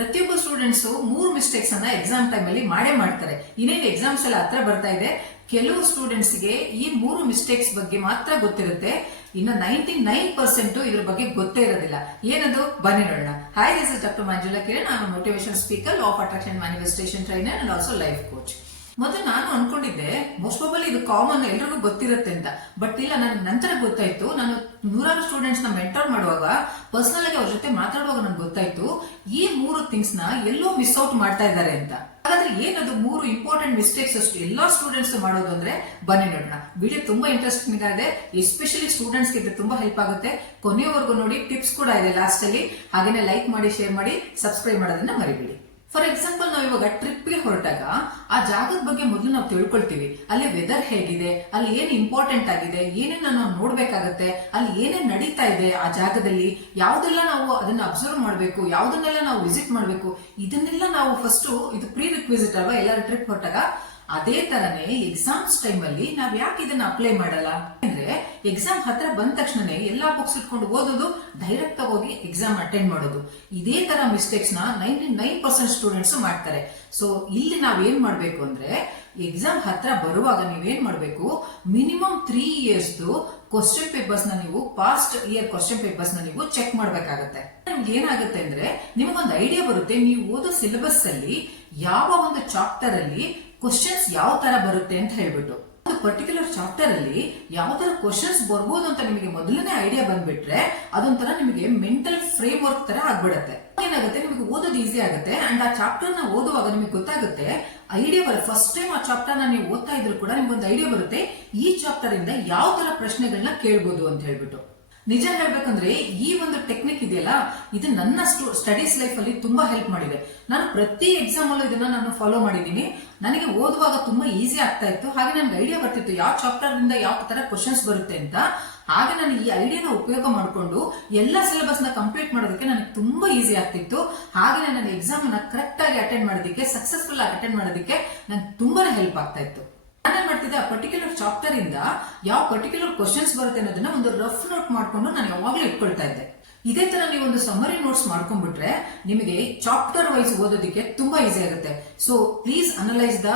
ಪ್ರತಿಯೊಬ್ಬ ಸ್ಟೂಡೆಂಟ್ಸ್ ಮೂರು ಮಿಸ್ಟೇಕ್ಸ್ ಅನ್ನ ಎಕ್ಸಾಮ್ ಟೈಮ್ ಅಲ್ಲಿ ಮಾಡೇ ಮಾಡ್ತಾರೆ. ಇನ್ನೇನು ಎಕ್ಸಾಮ್ಸ್ ಎಲ್ಲ ಹತ್ರ ಬರ್ತಾ ಇದೆ. ಕೆಲವು ಸ್ಟೂಡೆಂಟ್ಸ್ಗೆ ಈ ಮೂರು ಮಿಸ್ಟೇಕ್ಸ್ ಬಗ್ಗೆ ಮಾತ್ರ ಗೊತ್ತಿರುತ್ತೆ. ಇನ್ನು ನೈಂಟಿ ನೈನ್ ಪರ್ಸೆಂಟ್ ಇದ್ರ ಬಗ್ಗೆ ಗೊತ್ತೇ ಇರೋದಿಲ್ಲ. ಏನದು? ಬನ್ನಿ ನೋಡೋಣ hi this is doctor Manjula Kiran motivation speaker of attraction manifestation trainer and also life coach ಮೊದಲು ನಾನು ಅನ್ಕೊಂಡಿದ್ದೆ ಮೋಸ್ಟ್ ಪ್ರಾಬಲಿ ಇದು ಕಾಮನ್ ಎಲ್ರಿಗೂ ಗೊತ್ತಿರುತ್ತೆ ಅಂತ. ಬಟ್ ಇಲ್ಲ ನನ್ ನಂತರ ಗೊತ್ತಾಯ್ತು. ನಾನು ನೂರಾರು ಸ್ಟೂಡೆಂಟ್ಸ್ನ ಮೆಂಟರ್ ಮಾಡುವಾಗ ಪರ್ಸನಲ್ ಆಗಿ ಅವ್ರ ಜೊತೆ ಮಾತಾಡುವಾಗ ನನ್ಗೆ ಗೊತ್ತಾಯ್ತು, ಈ ಮೂರು ಥಿಂಗ್ಸ್ನ ಎಲ್ಲೋ ಮಿಸ್ ಔಟ್ ಮಾಡ್ತಾ ಇದ್ದಾರೆ ಅಂತ. ಹಾಗಾದ್ರೆ ಏನದು ಮೂರು ಇಂಪಾರ್ಟೆಂಟ್ ಮಿಸ್ಟೇಕ್ಸ್ ಅಷ್ಟು ಎಲ್ಲಾ ಸ್ಟೂಡೆಂಟ್ಸ್ ಮಾಡೋದು ಅಂದ್ರೆ? ಬನ್ನಿ ನೋಡೋಣ. ವಿಡಿಯೋ ತುಂಬಾ ಇಂಟ್ರೆಸ್ಟಿಂಗ್ ಆಗಿದೆ ಎಸ್ಪೆಷಲಿ ಸ್ಟೂಡೆಂಟ್ಸ್ಗೆ ತುಂಬಾ ಹೆಲ್ಪ್ ಆಗುತ್ತೆ. ಕೊನೆಯವರೆಗೂ ನೋಡಿ ಟಿಪ್ಸ್ ಕೂಡ ಇದೆ ಲಾಸ್ಟ್ ಅಲ್ಲಿ. ಹಾಗೇನೆ ಲೈಕ್ ಮಾಡಿ ಶೇರ್ ಮಾಡಿ ಸಬ್ಸ್ಕ್ರೈಬ್ ಮಾಡೋದನ್ನ ಮರಿಬೇಡಿ. ಫಾರ್ ಎಕ್ಸಾಂಪಲ್ ನಾವು ಇವಾಗ ಟ್ರಿಪ್ಗೆ ಹೊರಟಾಗ ಆ ಜಾಗದ ಬಗ್ಗೆ ಮೊದಲು ನಾವು ತಿಳ್ಕೊಳ್ತೀವಿ. ಅಲ್ಲಿ ವೆದರ್ ಹೇಗಿದೆ, ಅಲ್ಲಿ ಏನ್ ಇಂಪಾರ್ಟೆಂಟ್ ಆಗಿದೆ, ಏನೇನ ನಾವು ನೋಡ್ಬೇಕಾಗತ್ತೆ, ಅಲ್ಲಿ ಏನೇನ್ ನಡೀತಾ ಇದೆ ಆ ಜಾಗದಲ್ಲಿ, ಯಾವ್ದೆಲ್ಲ ನಾವು ಅದನ್ನ ಅಬ್ಸರ್ವ್ ಮಾಡಬೇಕು, ಯಾವ್ದನ್ನೆಲ್ಲ ನಾವು ವಿಸಿಟ್ ಮಾಡಬೇಕು, ಇದನ್ನೆಲ್ಲ ನಾವು ಫಸ್ಟ್ ಇದು ಪ್ರೀ ರಿಕ್ವಿಸಿಟ್ ಅಲ್ವಾ? ಎಲ್ಲರೂ ಟ್ರಿಪ್ ಹೊರಟಾಗ ಅದೇ ತರನೇ ಎಕ್ಸಾಮ್ಸ್ ಟೈಮ್ ಅಲ್ಲಿ ನಾವ್ ಯಾಕೆ ಇದನ್ನ ಅಪ್ಲೈ ಮಾಡಲ್ಲ? ಅಂದ್ರೆ ಎಕ್ಸಾಮ್ ಹತ್ರ ಬಂದ ತಕ್ಷಣನೇ ಎಲ್ಲಾ ಬುಕ್ಸ್ ಇಟ್ಕೊಂಡು ಓದೋದು ಡೈರೆಕ್ಟ್ ಹೋಗಿ ಎಕ್ಸಾಮ್ ಅಟೆಂಡ್ ಮಾಡೋದು. ಇದೇ ತರ ಮಿಸ್ಟೇಕ್ಸ್ನ ನೈಂಟಿ ನೈನ್ ಪರ್ಸೆಂಟ್ ಸ್ಟೂಡೆಂಟ್ಸ್ ಮಾಡ್ತಾರೆ. ಸೊ ಇಲ್ಲಿ ನಾವ್ ಏನ್ ಮಾಡ್ಬೇಕು ಅಂದ್ರೆ ಎಕ್ಸಾಮ್ ಹತ್ರ ಬರುವಾಗ ನೀವೇನ್ ಮಾಡ್ಬೇಕು? ಮಿನಿಮಮ್ ತ್ರೀ ಇಯರ್ಸ್ ಕ್ವಶನ್ ಪೇಪರ್ಸ್ನ ನೀವು ಪಾಸ್ಟ್ ಇಯರ್ ಕ್ವಶನ್ ಪೇಪರ್ಸ್ನ ನೀವು ಚೆಕ್ ಮಾಡ್ಬೇಕಾಗತ್ತೆ. ನಿಮ್ಗೆ ಏನಾಗುತ್ತೆ ಅಂದ್ರೆ, ನಿಮಗೊಂದು ಐಡಿಯಾ ಬರುತ್ತೆ, ನೀವು ಓದೋ ಸಿಲೆಬಸ್ ಅಲ್ಲಿ ಯಾವ ಒಂದು ಚಾಪ್ಟರ್ ಅಲ್ಲಿ ಕ್ವಶನ್ಸ್ ಯಾವ ತರ ಬರುತ್ತೆ ಅಂತ ಹೇಳ್ಬಿಟ್ಟು. ಒಂದು ಪರ್ಟಿಕ್ಯುಲರ್ ಚಾಪ್ಟರ್ ಅಲ್ಲಿ ಯಾವ ತರ ಕ್ವಶನ್ಸ್ ಬರ್ಬೋದು ಅಂತ ನಿಮಗೆ ಮೊದಲನೇ ಐಡಿಯಾ ಬಂದ್ಬಿಟ್ರೆ ಅದೊಂಥರ ನಿಮಗೆ ಮೆಂಟಲ್ ಫ್ರೇಮ್ ವರ್ಕ್ ತರ ಆಗ್ಬಿಡತ್ತೆ. ಏನಾಗುತ್ತೆ? ನಿಮಗೆ ಓದೋದು ಈಸಿ ಆಗುತ್ತೆ ಅಂಡ್ ಆ ಚಾಪ್ಟರ್ನ ಓದುವಾಗ ನಿಮಗೆ ಗೊತ್ತಾಗುತ್ತೆ ಐಡಿಯಾ ಬರುತ್ತೆ ಫಸ್ಟ್ ಟೈಮ್ ಆ ಚಾಪ್ಟರ್ನ ನೀವು ಓದ್ತಾ ಇದ್ರು ಕೂಡ ನಿಮ್ಗೆ ಒಂದು ಐಡಿಯಾ ಬರುತ್ತೆ, ಈ ಚಾಪ್ಟರ್ ಇಂದ ಯಾವ ತರ ಪ್ರಶ್ನೆಗಳನ್ನ ಕೇಳ್ಬೋದು ಅಂತ ಹೇಳ್ಬಿಟ್ಟು. ನಿಜ ಹೇಳ್ಬೇಕಂದ್ರೆ ಈ ಒಂದು ಟೆಕ್ನಿಕ್ ಇದೆಯಲ್ಲ, ಇದು ನನ್ನ ಸ್ಟಡೀಸ್ ಲೈಫ್ ಅಲ್ಲಿ ತುಂಬಾ ಹೆಲ್ಪ್ ಮಾಡಿದೆ. ನಾನು ಪ್ರತಿ ಎಕ್ಸಾಮ್ ಅಲ್ಲೂ ಇದನ್ನ ನಾನು ಫಾಲೋ ಮಾಡಿದ್ದೀನಿ. ನನಗೆ ಓದುವಾಗ ತುಂಬಾ ಈಸಿ ಆಗ್ತಾ ಇತ್ತು. ಹಾಗೆ ನನ್ಗೆ ಐಡಿಯಾ ಬರ್ತಿತ್ತು, ಯಾವ ಚಾಪ್ಟರ್ ಇಂದ ಯಾವ ತರ ಕ್ವಶನ್ಸ್ ಬರುತ್ತೆ ಅಂತ. ಹಾಗೆ ನಾನು ಈ ಐಡಿಯಾನ ಉಪಯೋಗ ಮಾಡಿಕೊಂಡು ಎಲ್ಲ ಸಿಲೆಬಸ್ನ ಕಂಪ್ಲೀಟ್ ಮಾಡೋದಕ್ಕೆ ನನಗೆ ತುಂಬಾ ಈಸಿ ಆಗ್ತಿತ್ತು. ಹಾಗೆ ನನ್ನ ಎಕ್ಸಾಮ್ನ ಕರೆಕ್ಟ್ ಆಗಿ ಅಟೆಂಡ್ ಮಾಡೋದಕ್ಕೆ ಸಕ್ಸಸ್ಫುಲ್ ಆಗಿ ಅಟೆಂಡ್ ಮಾಡೋದಕ್ಕೆ ನಂಗೆ ತುಂಬಾನೇ ಹೆಲ್ಪ್ ಆಗ್ತಾ ಇತ್ತು. ನಾನೇನ್ ಮಾಡ್ತಿದ್ದೆ ಆ ಪರ್ಟಿಕ್ಯುಲರ್ ಚಾಪ್ಟರ್ ಇಂದ ಯಾವ ಪರ್ಟಿಕ್ಯುಲರ್ ಕ್ವಶನ್ಸ್ ಬರುತ್ತೆ ಅನ್ನೋದನ್ನ ಒಂದು ರಫ್ ನೋಟ್ ಮಾಡ್ಕೊಂಡು ನಾನು ಯಾವಾಗಲೂ ಇಟ್ಕೊಳ್ತಾ ಇದ್ದೆ. ಇದೇ ತರ ನೀವು ಒಂದು ಸಮರಿ ನೋಟ್ಸ್ ಮಾಡ್ಕೊಂಡ್ಬಿಟ್ರೆ ನಿಮಗೆ ಚಾಪ್ಟರ್ ವೈಸ್ ಓದೋದಕ್ಕೆ ತುಂಬಾ ಈಸಿ ಆಗುತ್ತೆ. So please analyse the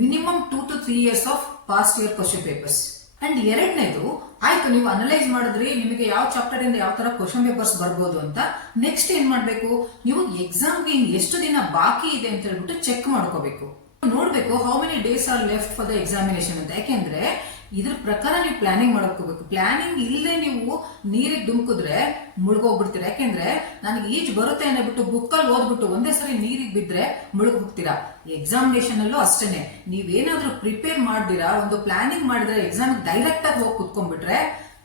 minimum two to three years of past year question papers and ಎರಡನೇದು, ಆಯ್ತು, ನೀವು ಅನಲೈಸ್ ಮಾಡಿದ್ರಿ, ನಿಮಗೆ ಯಾವ ಚಾಪ್ಟರ್ ಇಂದ ಯಾವ ತರ ಕ್ವಶನ್ ಪೇಪರ್ಸ್ ಬರ್ಬೋದು ಅಂತ. ನೆಕ್ಸ್ಟ್ ಏನ್ ಮಾಡ್ಬೇಕು? ನೀವು ಎಕ್ಸಾಮ್ಗೆ ಎಷ್ಟು ದಿನ ಬಾಕಿ ಇದೆ ಅಂತ ಹೇಳ್ಬಿಟ್ಟು ಚೆಕ್ ಮಾಡ್ಕೋಬೇಕು. ನೋಡ್ಬೇಕು how many days are left for the examination ಅಂತ. ಯಾಕೆಂದ್ರೆ ಇದ್ರ ಪ್ರಕಾರ ನೀವು ಪ್ಲಾನಿಂಗ್ ಮಾಡೋಕೋಬೇಕು. ಪ್ಲಾನಿಂಗ್ ಇಲ್ಲದೆ ನೀವು ನೀರಿಗೆ ಧುಮುಕಿದ್ರೆ ಮುಳುಗೋಗ್ಬಿಡ್ತೀರಾ. ಯಾಕೆಂದ್ರೆ ನನಗೆ ಈಜ್ ಬರುತ್ತೆ ಅನ್ನಬಿಟ್ಟು ಬುಕ್ಕಲ್ಲಿ ಓದ್ಬಿಟ್ಟು ಒಂದೇ ಸರಿ ನೀರಿಗೆ ಬಿದ್ರೆ ಮುಳುಗ್ ಹೋಗ್ತೀರಾ? ಎಕ್ಸಾಮಿನೇಷನ್ ಅಲ್ಲೂ ಅಷ್ಟೇನೆ. ನೀವೇನಾದ್ರೂ ಪ್ರಿಪೇರ್ ಮಾಡ್ದಿರಾ? ಒಂದು ಪ್ಲಾನಿಂಗ್ ಮಾಡಿದ್ರೆ ಎಕ್ಸಾಮ್ ಡೈರೆಕ್ಟ್ ಆಗಿ ಹೋಗಿ ಕುತ್ಕೊಂಡ್ಬಿಟ್ರೆ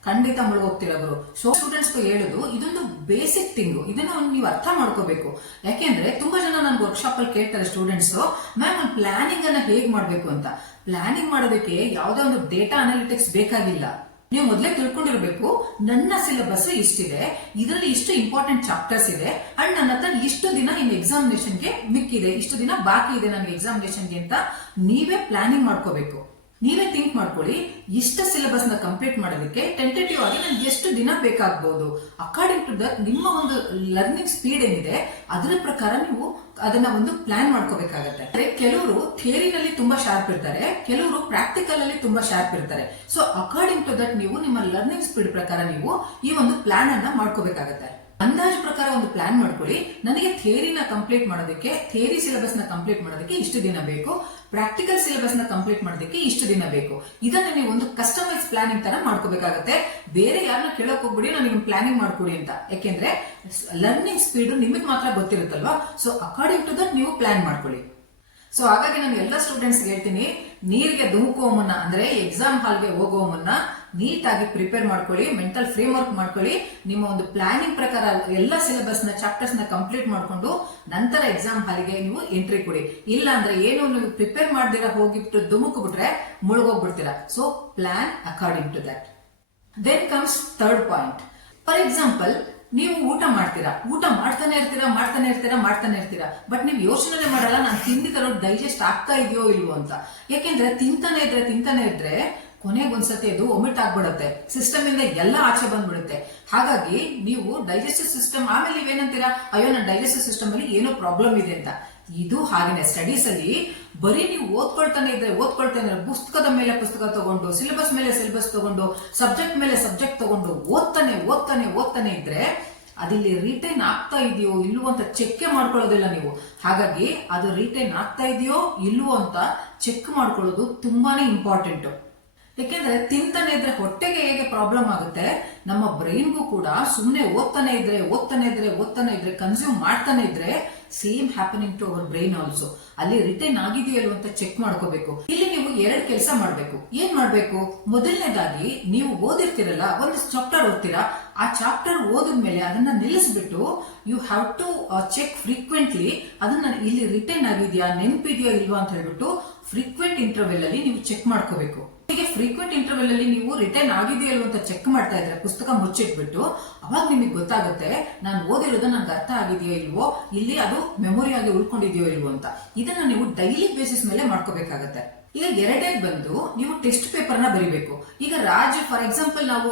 ಖಂಡಿತ ಮುಳುಗೋಗ್ತೀರ ಅವರು ಸೊ ಸ್ಟೂಡೆಂಟ್ಸ್ ಹೇಳುದು, ಇದೊಂದು ಬೇಸಿಕ್ ಥಿಂಗ್ ಇದನ್ನ ನೀವು ಅರ್ಥ ಮಾಡ್ಕೋಬೇಕು. ಯಾಕೆಂದ್ರೆ, ತುಂಬಾ ಜನ ನನ್ ವರ್ಕ್ಶಾಪ್ ಅಲ್ಲಿ ಕೇಳ್ತಾರೆ ಸ್ಟೂಡೆಂಟ್ಸ್ ಮ್ಯಾಮ್ ಒಂದು ಪ್ಲಾನಿಂಗ್ ಅನ್ನ ಹೇಗ್ ಮಾಡ್ಬೇಕು ಅಂತ? ಪ್ಲಾನಿಂಗ್ ಮಾಡೋದಕ್ಕೆ ಯಾವುದೋ ಒಂದು ಡೇಟಾ ಅನಾಲಿಟಿಕ್ಸ್ ಬೇಕಾಗಿಲ್ಲ. ನೀವು ಮೊದಲೇ ತಿಳ್ಕೊಂಡಿರ್ಬೇಕು, ನನ್ನ ಸಿಲೆಬಸ್ ಇಷ್ಟಿದೆ, ಇದರಲ್ಲಿ ಇಷ್ಟು ಇಂಪಾರ್ಟೆಂಟ್ ಚಾಪ್ಟರ್ಸ್ ಇದೆ ಅಂಡ್ ನನ್ನ ಹತ್ರ ಇಷ್ಟು ದಿನ ಇನ್ ಎಕ್ಸಾಮಿನೇಷನ್ಗೆ ಮಿಕ್ಕಿದೆ, ಇಷ್ಟು ದಿನ ಬಾಕಿ ಇದೆ ನನಗೆ ಎಕ್ಸಾಮಿನೇಷನ್ಗೆ ಅಂತ ನೀವೇ ಪ್ಲಾನಿಂಗ್ ಮಾಡ್ಕೋಬೇಕು. ನೀವೇ ಥಿಂಕ್ ಮಾಡ್ಕೊಳ್ಳಿ, ಇಷ್ಟ ಸಿಲೆಬಸ್ನ ಕಂಪ್ಲೀಟ್ ಮಾಡೋದಕ್ಕೆ ಟೆಂಟೇಟಿವ್ ಆಗಿ ನನ್ಗೆ ಎಷ್ಟು ದಿನ ಬೇಕಾಗ್ಬೋದು. ಅಕಾರ್ಡಿಂಗ್ ಟು ದಟ್ ನಿಮ್ಮ ಒಂದು ಲರ್ನಿಂಗ್ ಸ್ಪೀಡ್ ಏನಿದೆ, ಅದರ ಪ್ರಕಾರ ನೀವು ಅದನ್ನ ಒಂದು ಪ್ಲಾನ್ ಮಾಡ್ಕೋಬೇಕಾಗತ್ತೆ. ಅಂದ್ರೆ ಕೆಲವರು ಥಿಯರಿನಲ್ಲಿ ತುಂಬಾ ಶಾರ್ಪ್ ಇರ್ತಾರೆ, ಕೆಲವರು ಪ್ರಾಕ್ಟಿಕಲ್ ಅಲ್ಲಿ ತುಂಬಾ ಶಾರ್ಪ್ ಇರ್ತಾರೆ. ಸೊ ಅಕಾರ್ಡಿಂಗ್ ಟು ದಟ್ ನೀವು ನಿಮ್ಮ ಲರ್ನಿಂಗ್ ಸ್ಪೀಡ್ ಪ್ರಕಾರ ನೀವು ಈ ಒಂದು ಪ್ಲಾನ್ ಅನ್ನ ಮಾಡ್ಕೋಬೇಕಾಗತ್ತೆ. ಅಂದಾಜು ಪ್ರಕಾರ ಒಂದು ಪ್ಲಾನ್ ಮಾಡ್ಕೊಳ್ಳಿ. ನನಗೆ ಥಿಯರಿನ ಕಂಪ್ಲೀಟ್ ಮಾಡೋದಕ್ಕೆ ಥಿಯರಿ ಸಿಲೆಬಸ್ನ ಕಂಪ್ಲೀಟ್ ಮಾಡೋದಕ್ಕೆ ಇಷ್ಟು ದಿನ ಬೇಕು. ಪ್ರಾಕ್ಟಿಕಲ್ ಸಿಲೆಬಸ್ನ ಕಂಪ್ಲೀಟ್ ಮಾಡೋದಕ್ಕೆ ಇಷ್ಟು ದಿನ ಬೇಕು. ಇದನ್ನ ನೀವು ಒಂದು ಕಸ್ಟಮೈಸ್ ಪ್ಲಾನಿಂಗ್ ತರ ಮಾಡ್ಕೋಬೇಕಾಗತ್ತೆ. ಬೇರೆ ಯಾರನ್ನ ಕೇಳಕ್ ಹೋಗ್ಬಿಡಿ ನನಗೆ ಪ್ಲಾನಿಂಗ್ ಮಾಡ್ಕೊಡಿ ಅಂತ. ಯಾಕೆಂದ್ರೆ ಲರ್ನಿಂಗ್ ಸ್ಪೀಡ್ ನಿಮಗೆ ಮಾತ್ರ ಗೊತ್ತಿರುತ್ತಲ್ವಾ? ಸೊ ಅಕಾರ್ಡಿಂಗ್ ಟು ದಟ್ ನೀವು ಪ್ಲಾನ್ ಮಾಡ್ಕೊಳ್ಳಿ. ಸೊ ಹಾಗಾಗಿ ನಾನು ಎಲ್ಲ ಸ್ಟೂಡೆಂಟ್ಸ್ ಹೇಳ್ತೀನಿ, ನೀರಿಗೆ ಧುಮುಕುವ ಮುನ್ನ, ಅಂದ್ರೆ ಎಕ್ಸಾಮ್ ಹಾಲ್ಗೆ ಹೋಗುವ ಮುನ್ನ ನೀಟಾಗಿ ಪ್ರಿಪೇರ್ ಮಾಡ್ಕೊಳ್ಳಿ ಮೆಂಟಲ್ ಫ್ರೇಮ್ ವರ್ಕ್ ಮಾಡ್ಕೊಳ್ಳಿ, ನಿಮ್ಮ ಒಂದು ಪ್ಲಾನಿಂಗ್ ಪ್ರಕಾರ ಎಲ್ಲ ಸಿಲೆಬಸ್ನ ಚಾಪ್ಟರ್ಸ್ನ ಕಂಪ್ಲೀಟ್ ಮಾಡ್ಕೊಂಡು ನಂತರ ಎಕ್ಸಾಮ್ ಹಾಲಿಗೆ ನೀವು ಎಂಟ್ರಿ ಕೊಡಿ. ಇಲ್ಲ ಅಂದ್ರೆ ಏನು ನೀವು ಪ್ರಿಪೇರ್ ಮಾಡ್ದಿರ ಹೋಗಿಬಿಟ್ಟು ಧುಮುಕ್ ಬಿಟ್ರೆ ಮುಳುಗೋಗ್ಬಿಡ್ತೀರಾ. So plan according to that then comes third point for example ನೀವು ಊಟ ಮಾಡ್ತೀರಾ. ಊಟ ಮಾಡ್ತಾನೆ ಇರ್ತೀರಾ ಮಾಡ್ತಾನೆ ಇರ್ತೀರಾ ಮಾಡ್ತಾನೆ ಇರ್ತೀರಾ. ಬಟ್ ನೀವು ಯೋಚನೆ ಮಾಡಲ್ಲ, ನಾನು ತಿಂದಿದ್ದರೋ ಡೈಜೆಸ್ಟ್ ಆಗ್ತಾ ಇದೆಯೋ ಇಲ್ವೋ ಅಂತ. ಯಾಕೆಂದ್ರೆ ತಿಂತಾನೆ ಇದ್ರೆ ತಿಂತಾನೆ ಇದ್ರೆ ಕೊನೆಗೊಂದ್ಸತಿ ಅದು ಒಮಿಟ್ ಆಗ್ಬಿಡುತ್ತೆ. ಸಿಸ್ಟಮ್ ಇಂದ ಎಲ್ಲ ಆಚೆ ಬಂದ್ಬಿಡುತ್ತೆ. ಹಾಗಾಗಿ ನೀವು ಡೈಜೆಸ್ಟಿವ್ ಸಿಸ್ಟಮ್ ಆಮೇಲೆ ನೀವೇನಂತೀರಾ? ಅಯ್ಯೋ ನನ್ನ ಡೈಜೆಸ್ಟಿವ್ ಸಿಸ್ಟಮ್ ಅಲ್ಲಿ ಏನೋ ಪ್ರಾಬ್ಲಮ್ ಇದೆ ಅಂತ. ಇದು ಹಾಗೇನೆ ಸ್ಟಡೀಸ್ ಅಲ್ಲಿ ಬರೀ ನೀವು ಓದ್ಕೊಳ್ತಾನೆ ಇದ್ರೆ, ಓದ್ಕೊಳ್ತಾನೆ ಪುಸ್ತಕದ ಮೇಲೆ ಪುಸ್ತಕ ತಗೊಂಡು ಸಿಲೆಬಸ್ ಮೇಲೆ ಸಿಲೆಬಸ್ ತಗೊಂಡು ಸಬ್ಜೆಕ್ಟ್ ಮೇಲೆ ಸಬ್ಜೆಕ್ಟ್ ತಗೊಂಡು ಓದ್ತಾನೆ ಓದ್ತಾನೆ ಓದ್ತಾನೆ ಇದ್ರೆ ಅದಿಲ್ಲಿ ರಿಟೈನ್ ಆಗ್ತಾ ಇದೆಯೋ, ಇಲ್ವೋ ಅಂತ ಚೆಕ್ ಮಾಡ್ಕೊಳ್ಳೋದಿಲ್ಲ ನೀವು. ಹಾಗಾಗಿ ಅದು ರಿಟೈನ್ ಆಗ್ತಾ ಇದೆಯೋ, ಇಲ್ವೋ ಅಂತ ಚೆಕ್ ಮಾಡ್ಕೊಳ್ಳೋದು ತುಂಬಾನೇ ಇಂಪಾರ್ಟೆಂಟ್ ಯಾಕೆಂದ್ರೆ ತಿಂತಾನೆ ಇದ್ರೆ ಹೊಟ್ಟೆಗೆ ಹೇಗೆ ಪ್ರಾಬ್ಲಮ್ ಆಗುತ್ತೆ, ನಮ್ಮ ಬ್ರೈನ್ಗೂ ಕೂಡ ಸುಮ್ಮನೆ ಓದ್ತಾನೆ ಇದ್ರೆ ಓದ್ತಾನೆ ಇದ್ರೆ ಓದ್ತಾನೆ ಇದ್ರೆ ಕನ್ಸ್ಯೂಮ್ ಮಾಡ್ತಾನೆ ಇದ್ರೆ same happening to our brain also ಅಲ್ಲಿ ರಿಟೈನ್ ಆಗಿದೆಯಲ್ವ ಅಂತ ಚೆಕ್ ಮಾಡ್ಕೋಬೇಕು. ಇಲ್ಲಿ ನೀವು ಎರಡು ಕೆಲಸ ಮಾಡ್ಬೇಕು. ಏನ್ ಮಾಡ್ಬೇಕು? ಮೊದಲನೇದಾಗಿ ನೀವು ಓದಿರ್ತೀರಲ್ಲ, ಒಂದು ಚಾಪ್ಟರ್ ಓದ್ತೀರಾ, ಆ ಚಾಪ್ಟರ್ ಓದಿದ್ಮೇಲೆ ಅದನ್ನ ನಿಲ್ಲಿಸ್ಬಿಟ್ಟು you have to check frequently ಅದನ್ನ ಇಲ್ಲಿ ರಿಟರ್ನ್ ಆಗಿದೆಯಾ, ನೆನಪಿದೆಯಾ ಇಲ್ವಾ ಅಂತ ಹೇಳ್ಬಿಟ್ಟು ಫ್ರೀಕ್ವೆಂಟ್ ಇಂಟರ್ವೆಲ್ ಅಲ್ಲಿ ನೀವು ಚೆಕ್ ಮಾಡ್ಕೋಬೇಕು. ಫ್ರೀಕ್ವೆಂಟ್ ಇಂಟರ್ವೆಲ್ ಅಲ್ಲಿ ನೀವು ರಿಟರ್ನ್ ಆಗಿದೆಯೋ ಅಂತ ಚೆಕ್ ಮಾಡ್ತಾ ಇದ್ರೆ ಪುಸ್ತಕ ಮುಚ್ಚಿಟ್ಬಿಟ್ಟು, ಅವಾಗ ನಿಮಗೆ ಗೊತ್ತಾಗುತ್ತೆ ನಾನು ಓದಿರೋದು ನನಗೆ ಅರ್ಥ ಆಗಿದೆಯೋ ಇಲ್ವೋ, ಇಲ್ಲಿ ಅದು ಮೆಮೊರಿ ಆಗಿ ಉಳ್ಕೊಂಡಿದೆಯೋ ಇಲ್ವೋ ಅಂತ. ಇದನ್ನ ನೀವು ಡೈಲಿ ಬೇಸಿಸ್ ಮೇಲೆ ಮಾಡ್ಕೋಬೇಕಾಗತ್ತೆ. ಈಗ ಎರಡೇ ಬಂದು ನೀವು ಟೆಸ್ಟ್ ಪೇಪರ್ನ ಬರಿಬೇಕು. ಈಗ ರಾಜ ಫಾರ್ ಎಕ್ಸಾಂಪಲ್ ನಾವು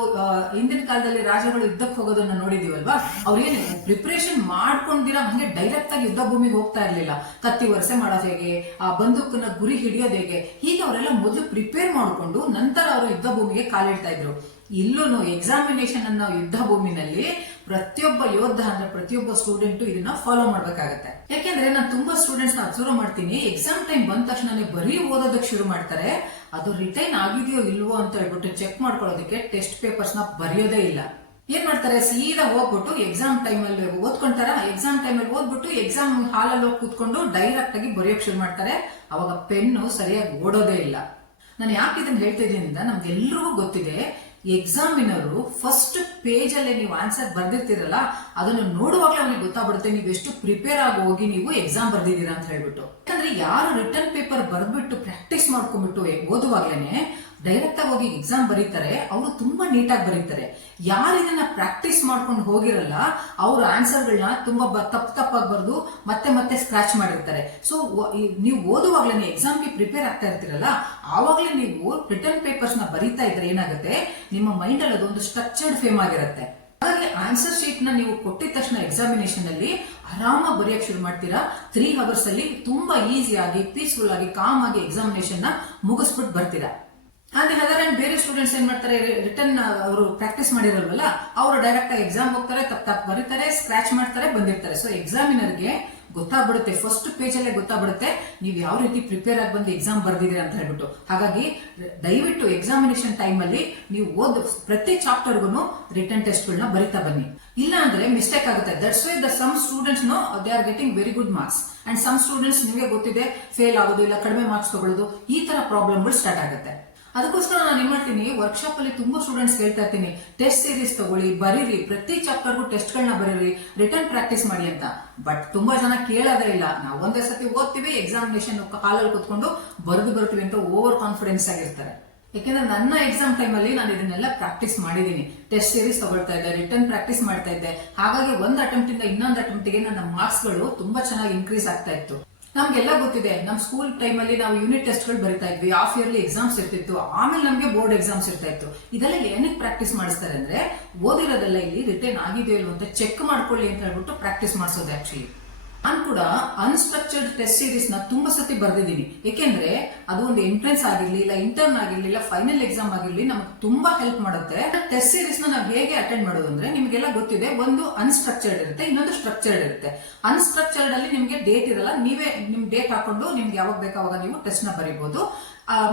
ಹಿಂದಿನ ಕಾಲದಲ್ಲಿ ರಾಜಗಳು ಯುದ್ಧಕ್ಕೆ ಹೋಗೋದನ್ನ ನೋಡಿದೀವಲ್ವಾ? ಅವ್ರೇನು ಪ್ರಿಪರೇಷನ್ ಮಾಡ್ಕೊಂಡಿರ ಹಂಗೆ ಡೈರೆಕ್ಟ್ ಆಗಿ ಯುದ್ಧ ಭೂಮಿಗೆ ಹೋಗ್ತಾ ಇರ್ಲಿಲ್ಲ. ಕತ್ತಿ ವರ್ಸೆ ಮಾಡೋದು ಹೇಗೆ, ಆ ಬಂದೂಕನ್ನ ಗುರಿ ಹಿಡಿಯೋದು ಹೇಗೆ, ಹೀಗೆ ಅವರೆಲ್ಲ ಮೊದಲು ಪ್ರಿಪೇರ್ ಮಾಡಿಕೊಂಡು ನಂತರ ಅವರು ಯುದ್ಧ ಭೂಮಿಗೆ ಕಾಲಿಡ್ತಾ ಇದ್ರು. ಇಲ್ಲೂ ಎಕ್ಸಾಮಿನೇಷನ್ ಅನ್ನೋ ಯುದ್ಧ ಭೂಮಿನಲ್ಲಿ ಪ್ರತಿಯೊಬ್ಬ ಯೋಧ ಅಂದ್ರೆ ಪ್ರತಿಯೊಬ್ಬ ಸ್ಟೂಡೆಂಟ್ ಇದನ್ನ ಫಾಲೋ ಮಾಡ್ಬೇಕಾಗತ್ತೆ. ಯಾಕೆಂದ್ರೆ ನಾನು ತುಂಬಾ ಸ್ಟೂಡೆಂಟ್ಸ್ನ ಅಬ್ಸರ್ವ್ ಮಾಡ್ತೀನಿ. ಎಕ್ಸಾಮ್ ಟೈಮ್ ಬಂದ ತಕ್ಷಣ ಬರೀ ಓದೋದಕ್ಕೆ ಶುರು ಮಾಡ್ತಾರೆ. ಅದು ರಿಟೈನ್ ಆಗಿದೆಯೋ ಇಲ್ವೋ ಅಂತ ಹೇಳ್ಬಿಟ್ಟು ಚೆಕ್ ಮಾಡ್ಕೊಳ್ಳೋದಕ್ಕೆ ಟೆಸ್ಟ್ ಪೇಪರ್ಸ್ನ ಬರೆಯೋದೇ ಇಲ್ಲ. ಏನ್ ಮಾಡ್ತಾರೆ? ಸೀದಾ ಹೋಗ್ಬಿಟ್ಟು ಎಕ್ಸಾಮ್ ಟೈಮ್ ಅಲ್ಲಿ ಓದ್ಕೊಂತಾರ. ಎಕ್ಸಾಮ್ ಟೈಮ್ ಅಲ್ಲಿ ಓದ್ಬಿಟ್ಟು ಎಕ್ಸಾಮ್ ಅಲ್ಲಿ ಹೋಗಿ ಕೂತ್ಕೊಂಡು ಡೈರೆಕ್ಟ್ ಆಗಿ ಬರೆಯೋಕ್ ಶುರು ಮಾಡ್ತಾರೆ. ಅವಾಗ ಪೆನ್ನು ಸರಿಯಾಗಿ ಓಡೋದೇ ಇಲ್ಲ. ನಾನು ಯಾಕೆ ಇದನ್ನ ಹೇಳ್ತಾ ಇದ್ದೀನಿ ಅಂತ ನಮ್ಗೆಲ್ರಿಗೂ ಗೊತ್ತಿದೆ. ಎಕ್ಸಾಮಿನರು ಫಸ್ಟ್ ಪೇಜ್ ಅಲ್ಲೇ ನೀವು ಆನ್ಸರ್ ಬರ್ದಿರ್ತೀರಲ್ಲ, ಅದನ್ನು ನೋಡುವಾಗಲೇ ಅವನಿಗೆ ಗೊತ್ತಾಗ್ಬಿಡುತ್ತೆ, ನೀವು ಎಷ್ಟು ಪ್ರಿಪೇರ್ ಆಗಿ ಹೋಗಿ ನೀವು ಎಕ್ಸಾಮ್ ಬರ್ದಿದ್ದೀರಾ ಅಂತ ಹೇಳ್ಬಿಟ್ಟು. ಯಾಕಂದ್ರೆ ಯಾರು ರಿಟರ್ನ್ ಪೇಪರ್ ಬರ್ದ್ಬಿಟ್ಟು ಪ್ರಾಕ್ಟೀಸ್ ಮಾಡ್ಕೊಂಡ್ಬಿಟ್ಟು ಓದುವಾಗ್ಲೇನೆ ಡೈರೆಕ್ಟ್ ಆಗಿ ಹೋಗಿ ಎಕ್ಸಾಮ್ ಬರೀತಾರೆ, ಅವರು ತುಂಬಾ ನೀಟಾಗಿ ಬರೀತಾರೆ. ಯಾರು ಇದನ್ನ ಪ್ರಾಕ್ಟೀಸ್ ಮಾಡ್ಕೊಂಡು ಹೋಗಿರಲ್ಲ, ಅವ್ರ ಆನ್ಸರ್ಗಳನ್ನ ತುಂಬಾ ತಪ್ಪು ತಪ್ಪಾಗಿ ಬರೆದು ಮತ್ತೆ ಮತ್ತೆ ಸ್ಕ್ರಾಚ್ ಮಾಡಿರ್ತಾರೆ. ಸೊ ನೀವು ಓದುವಾಗ್ಲೇ ಎಕ್ಸಾಮ್ಗೆ ಪ್ರಿಪೇರ್ ಆಗ್ತಾ ಇರ್ತೀರಲ್ಲ, ಆವಾಗಲೇ ನೀವು ರಿಟರ್ನ್ ಪೇಪರ್ಸ್ನ ಬರೀತಾ ಇದ್ರೆ ಏನಾಗುತ್ತೆ, ನಿಮ್ಮ ಮೈಂಡ್ ಅಲ್ಲಿ ಅದೊಂದು ಸ್ಟ್ರಕ್ಚರ್ಡ್ ಫೇಮ್ ಆಗಿರುತ್ತೆ. ಹಾಗಾಗಿ ಆನ್ಸರ್ ಶೀಟ್ನ ನೀವು ಕೊಟ್ಟಿದ ತಕ್ಷಣ ಎಕ್ಸಾಮಿನೇಷನ್ ಅಲ್ಲಿ ಆರಾಮಾಗಿ ಬರೆಯಕ್ಕೆ ಶುರು ಮಾಡ್ತೀರಾ. ತ್ರೀ ಅವರ್ಸ್ ಅಲ್ಲಿ ತುಂಬಾ ಈಸಿಯಾಗಿ ಪೀಸ್ಫುಲ್ ಆಗಿ ಕಾಮ್ ಆಗಿ ಎಕ್ಸಾಮಿನೇಷನ್ನ ಮುಗಿಸ್ಬಿಟ್ಟು ಬರ್ತೀರಾ. ಅದೇ ಅಂಡ್ ಬೇರೆ ಸ್ಟೂಡೆಂಟ್ಸ್ ಏನ್ ಮಾಡ್ತಾರೆ ರಿಟರ್ನ್ ಅವರು ಪ್ರಾಕ್ಟೀಸ್ ಮಾಡಿರಲ್ವಲ್ಲ ಅವರು ಡೈರೆಕ್ಟ್ ಆಗಿ ಎಕ್ಸಾಮ್ ಹೋಗ್ತಾರೆ, ತಪ್ಪು ತಪ್ಪು ಬರೀತಾರೆ ಸ್ಕ್ರಾಚ್ ಮಾಡ್ತಾರೆ, ಬಂದಿರ್ತಾರೆ. ಸೊ ಎಕ್ಸಾಮಿನರ್ಗೆ ಗೊತ್ತಾಗ್ಬಿಡುತ್ತೆ ಫಸ್ಟ್ ಪೇಜ್ ಅಲ್ಲೇ ಗೊತ್ತಾಗ್ಬಿಡುತ್ತೆ, ನೀವು ಯಾವ ರೀತಿ ಪ್ರಿಪೇರ್ ಆಗಿ ಬಂದು ಎಕ್ಸಾಮ್ ಬರ್ದಿದ್ದೀರಾ ಅಂತ ಹೇಳ್ಬಿಟ್ಟು. ಹಾಗಾಗಿ, ದಯವಿಟ್ಟು ಎಕ್ಸಾಮಿನೇಷನ್ ಟೈಮ್ ಅಲ್ಲಿ ನೀವು ಓದ್, ಪ್ರತಿ ಚಾಪ್ಟರ್ಗೂ ರಿಟರ್ನ್ ಟೆಸ್ಟ್ ಗಳನ್ನ ಬರಿತಾ ಬನ್ನಿ. ಇಲ್ಲ ಅಂದ್ರೆ ಮಿಸ್ಟೇಕ್ ಆಗುತ್ತೆ. That's way the some students know they are getting very good marks and some students ನಿಮಗೆ ಗೊತ್ತಿದೆ ಫೇಲ್ ಆಗೋದು ಇಲ್ಲ ಕಡಿಮೆ ಮಾರ್ಕ್ಸ್ ತಗೊಳ್ಳೋದು, ಈ ತರ ಪ್ರಾಬ್ಲಮ್ಗಳು ಸ್ಟಾರ್ಟ್ ಆಗುತ್ತೆ. ಅದಕ್ಕೋಸ್ಕರ ನಾನು ಏನ್ ಮಾಡ್ತೀನಿ ವರ್ಕ್ಶಾಪ್ ಅಲ್ಲಿ ತುಂಬಾ ಸ್ಟೂಡೆಂಟ್ಸ್ ಹೇಳ್ತಾ ಇರ್ತೀನಿ. ಟೆಸ್ಟ್ ಸೀರೀಸ್ ತಗೊಳ್ಳಿ, ಬರೀರಿ, ಪ್ರತಿ ಚಾಪ್ಟರ್ಗೂ ಟೆಸ್ಟ್ ಗಳನ್ನ ಬರೀರಿ ರಿಟರ್ನ್ ಪ್ರಾಕ್ಟೀಸ್ ಮಾಡಿ ಅಂತ. ಬಟ್ ತುಂಬಾ ಜನ ಕೇಳೋದೇ ಇಲ್ಲ. ನಾವು ಒಂದೇ ಸತಿ ಓದ್ತೀವಿ ಎಕ್ಸಾಮಿನೇಷನ್ ಕಾಲಲ್ಲಿ ಕುತ್ಕೊಂಡು ಬರೆದು ಬರ್ತೀವಿ ಅಂತ ಓವರ್ ಕಾನ್ಫಿಡೆನ್ಸ್ ಆಗಿರ್ತಾರೆ. ಯಾಕೆಂದ್ರೆ ನನ್ನ ಎಕ್ಸಾಮ್ ಟೈಮ್ ಅಲ್ಲಿ ನಾನು ಇದನ್ನೆಲ್ಲ ಪ್ರಾಕ್ಟೀಸ್ ಮಾಡಿದ್ದೀನಿ ಟೆಸ್ಟ್ ಸೀರೀಸ್ ತಗೊಳ್ತಾ ಇದ್ದೆ ರಿಟರ್ನ್ ಪ್ರಾಕ್ಟೀಸ್ ಮಾಡ್ತಾ ಇದ್ದೆ. ಹಾಗಾಗಿ ಒಂದು ಅಟೆಂಪ್ಟಿಂದ ಇನ್ನೊಂದು ಅಟೆಂಪ್ಟ್ಗೆ ನನ್ನ ಮಾರ್ಕ್ಸ್ಗಳು ತುಂಬಾ ಚೆನ್ನಾಗಿ ಇನ್ಕ್ರೀಸ್ ಆಗ್ತಾ ಇತ್ತು. ನಮ್ಗೆಲ್ಲ ಗೊತ್ತಿದೆ. ನಮ್ ಸ್ಕೂಲ್ ಟೈಮ್ ಅಲ್ಲಿ ನಾವು ಯೂನಿಟ್ ಟೆಸ್ಟ್ಗಳು ಬರಿತಾ ಇದ್ವಿ. ಹಾಫ್ ಇಯರ್ಲಿ ಎಕ್ಸಾಮ್ಸ್ ಇರ್ತಿತ್ತು. ಆಮೇಲೆ ನಮ್ಗೆ ಬೋರ್ಡ್ ಎಕ್ಸಾಮ್ಸ್ ಇರ್ತಾ ಇತ್ತು. ಇದೆಲ್ಲ ಏನಕ್ಕೆ ಪ್ರಾಕ್ಟೀಸ್ ಮಾಡಿಸ್ತಾರೆ ಅಂದ್ರೆ ಓದಿರೋದೆಲ್ಲ ಇಲ್ಲಿ ರಿಟರ್ನ್ ಆಗಿದೆ ಅಂತ ಚೆಕ್ ಮಾಡ್ಕೊಳ್ಳಿ ಅಂತ ಹೇಳ್ಬಿಟ್ಟು ಪ್ರಾಕ್ಟೀಸ್ ಮಾಡಿಸೋದು ಆಕ್ಚುಲಿ ನಾನು ಕೂಡ ಅನ್ಸ್ಟ್ರಕ್ಚರ್ಡ್ ಟೆಸ್ಟ್ ಸೀರೀಸ್ನ ತುಂಬಾ ಸತಿ ಬರ್ದಿದ್ದೀನಿ. ಏಕೆಂದ್ರೆ ಅದು ಒಂದು ಎಂಟ್ರೆನ್ಸ್ ಆಗಿರ್ಲಿ, ಇಲ್ಲ ಇಂಟರ್ನ್ ಆಗಿರ್ಲಿ, ಇಲ್ಲ ಫೈನಲ್ ಎಕ್ಸಾಮ್ ಆಗಿರ್ಲಿ ನಮ್ಗೆ ತುಂಬಾ ಹೆಲ್ಪ್ ಮಾಡುತ್ತೆ. ಟೆಸ್ಟ್ ಸೀರೀಸ್ನ ನಾವು ಹೇಗೆ ಅಟೆಂಡ್ ಮಾಡೋದು ಅಂದ್ರೆ ನಿಮಗೆಲ್ಲ ಗೊತ್ತಿದೆ, ಒಂದು ಅನ್ಸ್ಟ್ರಕ್ಚರ್ಡ್ ಇರುತ್ತೆ, ಇನ್ನೊಂದು ಸ್ಟ್ರಕ್ಚರ್ಡ್ ಇರುತ್ತೆ. ಅನ್ಸ್ಟ್ರಕ್ಚರ್ಡ್ ಅಲ್ಲಿ ನಿಮಗೆ ಡೇಟ್ ಇರಲ್ಲ, ನೀವೇ ನಿಮ್ ಡೇಟ್ ಹಾಕೊಂಡು ನಿಮ್ಗೆ ಯಾವಾಗ ಬೇಕಾವಾಗ ನೀವು ಟೆಸ್ಟ್ನ ಬರೀಬಹುದು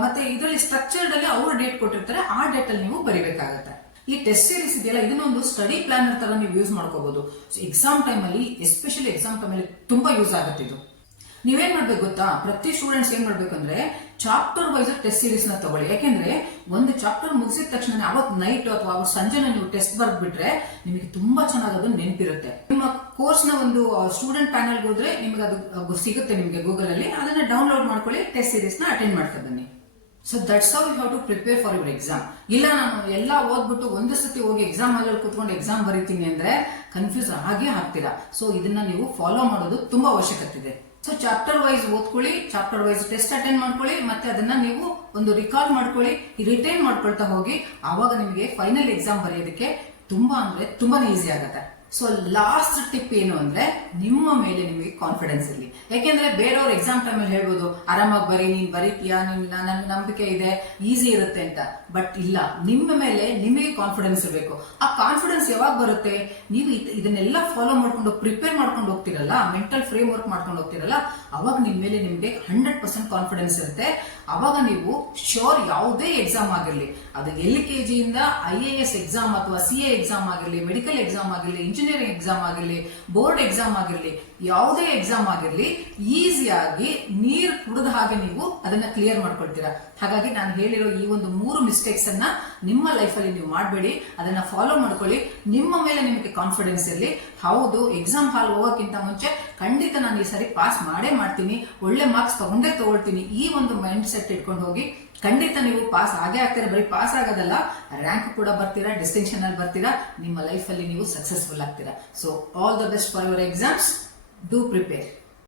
ಮತ್ತೆ ಇದರಲ್ಲಿ ಸ್ಟ್ರಕ್ಚರ್ಡ್ ಅಲ್ಲಿ ಅವರು ಡೇಟ್ ಕೊಟ್ಟಿರ್ತಾರೆ, ಆ ಡೇಟ್ ಅಲ್ಲಿ ನೀವು ಬರಿಬೇಕಾಗತ್ತೆ. ಈ ಟೆಸ್ಟ್ ಸೀರೀಸ್ ಇದೆಯಲ್ಲ ಇದನ್ನೊಂದು ಸ್ಟಡಿ ಪ್ಲಾನರ್ ತರ ನೀವು ಯೂಸ್ ಮಾಡ್ಕೋಬಹುದು ಎಕ್ಸಾಮ್ ಟೈಮ್ ಅಲ್ಲಿ ಎಸ್ಪೆಷಲಿ ಎಕ್ಸಾಮ್ ಟೈಮಲ್ಲಿ ತುಂಬಾ ಯೂಸ್ ಆಗುತ್ತೆ ಇದು. ನೀವೇನ್ ಮಾಡ್ಬೇಕು ಗೊತ್ತಾ? ಪ್ರತಿ ಸ್ಟೂಡೆಂಟ್ಸ್ ಏನ್ ಮಾಡ್ಬೇಕಂದ್ರೆ ಚಾಪ್ಟರ್ ವೈಸ್ ಟೆಸ್ಟ್ ಸೀರೀಸ್ನ ತಗೊಳ್ಳಿ. ಯಾಕೆಂದ್ರೆ, ಒಂದು ಚಾಪ್ಟರ್ ಮುಗಿಸಿದ ತಕ್ಷಣ ಅವತ್ ನೈಟ್ ಅಥವಾ ಅವತ್ತು ಸಂಜೆನ ನೀವು ಟೆಸ್ಟ್ ಬರ್ದ್ಬಿಟ್ರೆ ನಿಮಗೆ ತುಂಬಾ ಚೆನ್ನಾಗಿ ಅದು ನೆನಪಿರುತ್ತೆ. ನಿಮ್ಮ ಕೋರ್ಸ್ನ ಒಂದು ಸ್ಟೂಡೆಂಟ್ ಪ್ಯಾನಲ್ ಹೋದ್ರೆ ನಿಮ್ಗೆ ಅದು ಸಿಗುತ್ತೆ ನಿಮ್ಗೆ ಗೂಗಲ್ ಅಲ್ಲಿ. ಅದನ್ನ ಡೌನ್ಲೋಡ್ ಮಾಡ್ಕೊಳ್ಳಿ ಟೆಸ್ಟ್ ಸೀರೀಸ್ನ ಅಟೆಂಡ್ ಮಾಡ್ತಾ ಬನ್ನಿ. So that's how you have to prepare for your exam ಇಲ್ಲ, ನಾನು ಎಲ್ಲ ಓದ್ಬಿಟ್ಟು ಒಂದು ಸತಿ ಹೋಗಿ ಎಕ್ಸಾಮ್ ಹಾಲಲ್ಲಿ ಕೂತ್ಕೊಂಡು ಎಕ್ಸಾಮ್ ಬರೀತೀನಿ ಅಂದರೆ ಕನ್ಫ್ಯೂಸ್ ಆಗೇ ಆಗ್ತೀರಾ? ಸೊ ಇದನ್ನ ನೀವು ಫಾಲೋ ಮಾಡೋದು ತುಂಬಾ ಅವಶ್ಯಕತೆ ಇದೆ. ಸೊ ಚಾಪ್ಟರ್ ವೈಸ್ ಓದ್ಕೊಳ್ಳಿ ಚಾಪ್ಟರ್ ವೈಸ್ ಟೆಸ್ಟ್ ಅಟೆಂಡ್ ಮಾಡ್ಕೊಳ್ಳಿ, ಮತ್ತೆ ಅದನ್ನ ನೀವು ಒಂದು ರಿಕಾರ್ಡ್ ಮಾಡ್ಕೊಳ್ಳಿ ರಿಟೈನ್ ಮಾಡ್ಕೊಳ್ತಾ ಹೋಗಿ, ಆವಾಗ ನಿಮಗೆ ಫೈನಲ್ ಎಕ್ಸಾಮ್ ಬರೆಯೋದಕ್ಕೆ ತುಂಬಾ ಅಂದ್ರೆ ತುಂಬಾನೇ ಈಸಿ ಆಗುತ್ತೆ. ಸೊ ಲಾಸ್ಟ್ ಟಿಪ್ ಏನು ಅಂದ್ರೆ ನಿಮ್ಮ ಮೇಲೆ ನಿಮಗೆ ಕಾನ್ಫಿಡೆನ್ಸ್ ಇರಲಿ. ಯಾಕೆಂದ್ರೆ ಬೇರೆಯವ್ರ ಎಕ್ಸಾಮ್ ಟೈಮಲ್ಲಿ ಹೇಳ್ಬೋದು, ಆರಾಮಾಗಿ ಬರೀ, ನೀನ್ ಬರೀತೀಯಾ? ನಿನ್ನ ನನ್ನ ನಂಬಿಕೆ ಇದೆ ಈಸಿ ಇರುತ್ತೆ ಅಂತ. ಬಟ್ ಇಲ್ಲ, ನಿಮ್ಮ ಮೇಲೆ ನಿಮಗೆ ಕಾನ್ಫಿಡೆನ್ಸ್ ಇರಬೇಕು. ಆ ಕಾನ್ಫಿಡೆನ್ಸ್ ಯಾವಾಗ ಬರುತ್ತೆ? ನೀವು ಇದ್- ಇದನ್ನೆಲ್ಲ ಫಾಲೋ ಮಾಡ್ಕೊಂಡು ಪ್ರಿಪೇರ್ ಮಾಡ್ಕೊಂಡು ಹೋಗ್ತಿರಲ್ಲ ಮೆಂಟಲ್ ಫ್ರೇಮ್ ವರ್ಕ್ ಮಾಡ್ಕೊಂಡು ಹೋಗ್ತಿರಲ್ಲ ಅವಾಗ ನಿಮ್ಮ ಮೇಲೆ ನಿಮಗೆ ಹಂಡ್ರೆಡ್ ಪರ್ಸೆಂಟ್ ಕಾನ್ಫಿಡೆನ್ಸ್ ಇರುತ್ತೆ. ಅವಾಗ ನೀವು ಶೋರ್ ಯಾವುದೇ ಎಕ್ಸಾಮ್ ಆಗಿರಲಿ, ಅದು ಎಲ್ ಕೆ ಜಿಯಿಂದ ಐ ಎ ಎಸ್ ಎಕ್ಸಾಮ್ ಅಥವಾ ಸಿ ಎ ಎಕ್ಸಾಮ್ ಆಗಿರಲಿ ಮೆಡಿಕಲ್ ಎಕ್ಸಾಮ್ ಆಗಿರಲಿ ಇಂಜಿನಿಯರಿಂಗ್ ಎಕ್ಸಾಮ್ ಆಗಿರಲಿ ಬೋರ್ಡ್ ಎಕ್ಸಾಮ್ ಆಗಿರಲಿ, ಯಾವುದೇ ಎಕ್ಸಾಮ್ ಆಗಿರಲಿ ಈಸಿಯಾಗಿ ನೀರು ಕುಡಿದ ಹಾಗೆ ನೀವು ಅದನ್ನ ಕ್ಲಿಯರ್ ಮಾಡ್ಕೊಳ್ತೀರಾ. ಹಾಗಾಗಿ ನಾನು ಹೇಳಿರೋ ಈ ಒಂದು ಮೂರು ಮಿಸ್ಟೇಕ್ಸ್ ಅನ್ನ ನಿಮ್ಮ ಲೈಫಲ್ಲಿ ನೀವು ಮಾಡಬೇಡಿ. ಅದನ್ನ ಫಾಲೋ ಮಾಡ್ಕೊಳ್ಳಿ. ನಿಮ್ಮ ಮೇಲೆ ನಿಮಗೆ ಕಾನ್ಫಿಡೆನ್ಸ್ ಇರಲಿ. ಹೌದು ಎಕ್ಸಾಮ್ ಹಾಲ್ ಹೋಗೋಕ್ಕಿಂತ ಮುಂಚೆ ಖಂಡಿತ ನಾನು ಈ ಸರಿ ಪಾಸ್ ಮಾಡೇ ಮಾಡ್ತೀನಿ, ಒಳ್ಳೆ ಮಾರ್ಕ್ಸ್ ತಗೊಂಡೇ ತಗೊಳ್ತೀನಿ, ಈ ಒಂದು ಮೈಂಡ್ ಸೆಟ್ ಇಟ್ಕೊಂಡು ಹೋಗಿ, ಖಂಡಿತ ನೀವು ಪಾಸ್ ಆಗೇ ಆಗ್ತೀರಾ, ಬರೀ ಪಾಸ್ ಆಗೋದಲ್ಲ ರ್ಯಾಂಕ್ ಕೂಡ ಬರ್ತೀರಾ ಡಿಸ್ಟಿಂಕ್ಷನ್ ಅಲ್ಲಿ ಬರ್ತೀರಾ, ನಿಮ್ಮ ಲೈಫ್ ಅಲ್ಲಿ ನೀವು ಸಕ್ಸಸ್ಫುಲ್ ಆಗ್ತೀರಾ. So all the best for your exams do prepare